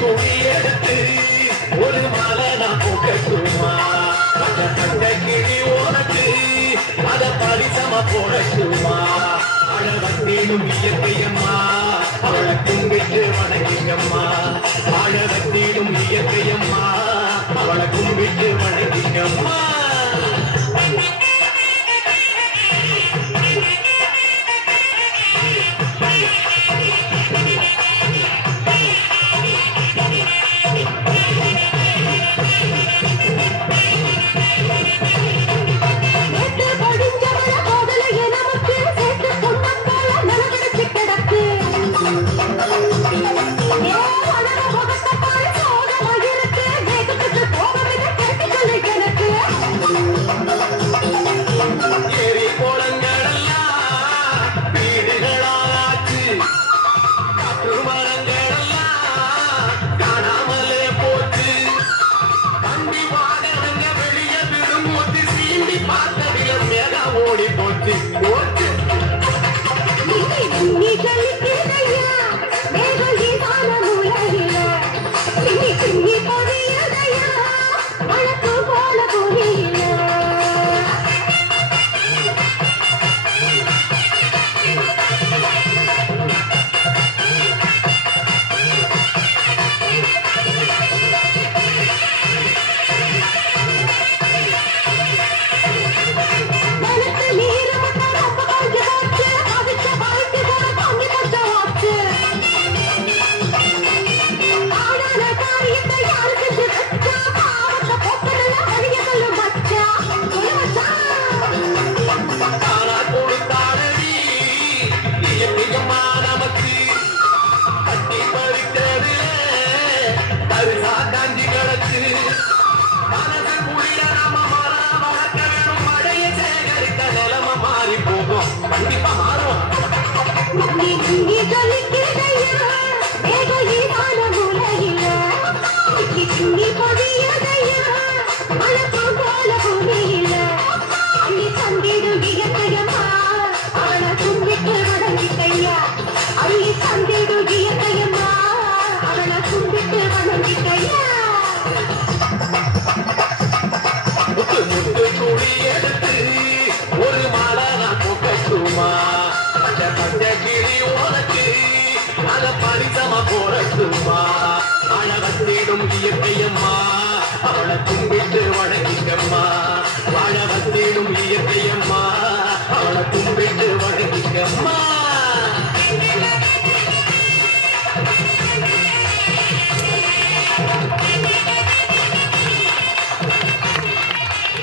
துணி எடுத்து ஒரு மாலை நான் போக்கட்டுமா அந்த தங்க கிளி உனக்கு அத பரிசமா போடட்டுமா அழகத்தேடும் இயற்கையம்மா அவளை கும்பிட்டு வணங்கிக்கம்மா அழகத்தேடும் இயற்கையம்மா அவளை கும்பிட்டு வணங்கிக்கம்மா கண்டிப்பா மாறும் முத்து துணி எடுத்து ஒரு மாலை நான் போக்கட்டுமா அந்த பஞ்ச கிளி உனக்கு அத பரிசமா போடட்டுமா அழகத்தேடும் இயற்கையம்மா அவளை கும்பிட்டு வணங்கிக்கம்மா அழகத்தேடும் இயற்கையம்மா அவளை கும்பிட்டு வணங்கி